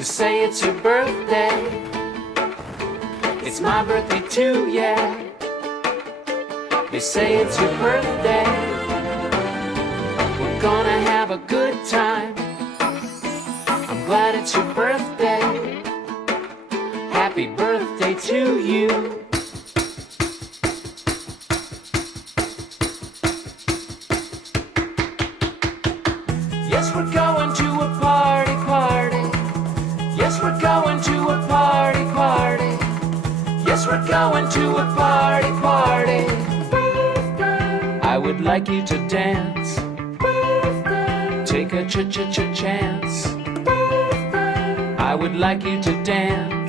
You say it's your birthday. It's my birthday too, yeah. They say it's your birthday. We're gonna have a good time. I'm glad it's your birthday. Happy birthday to you. Yes, we're going to a party, party. Yes, we're going to a party, party. Yes, we're going to a party, party. I would like you to dance. Take a ch-ch-ch-chance. I would like you to dance.